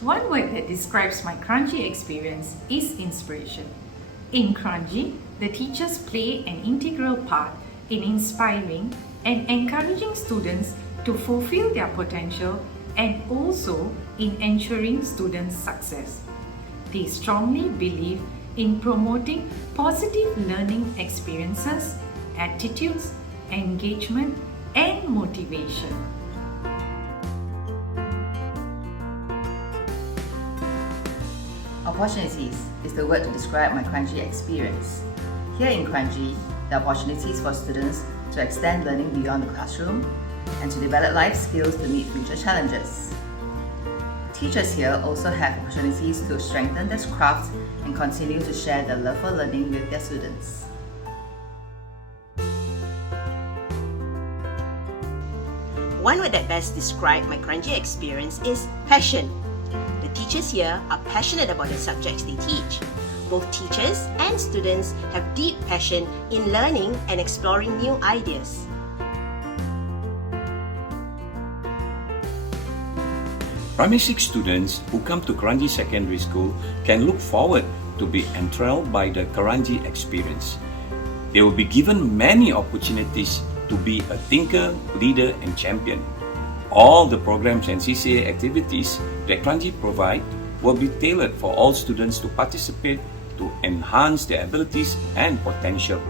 One word that describes my Kranji experience is inspiration. In Kranji, the teachers play an integral part in inspiring and encouraging students to fulfill their potential and also in ensuring students' success. They strongly believe in promoting positive learning experiences, attitudes, engagement, and motivation. Opportunities is the word to describe my Kranji experience. Here in Kranji, there are opportunities for students to extend learning beyond the classroom and to develop life skills to meet future challenges. Teachers here also have opportunities to strengthen their craft and continue to share their love for learning with their students. One word that best describes my Kranji experience is passion. The teachers here are passionate about the subjects they teach. Both teachers and students have deep passion in learning and exploring new ideas. Primary 6 students who come to Kranji Secondary School can look forward to be enthralled by the Kranji experience. They will be given many opportunities to be a thinker, leader and champion. All the programs and CCA activities that Kranji provide will be tailored for all students to participate to enhance their abilities and potential.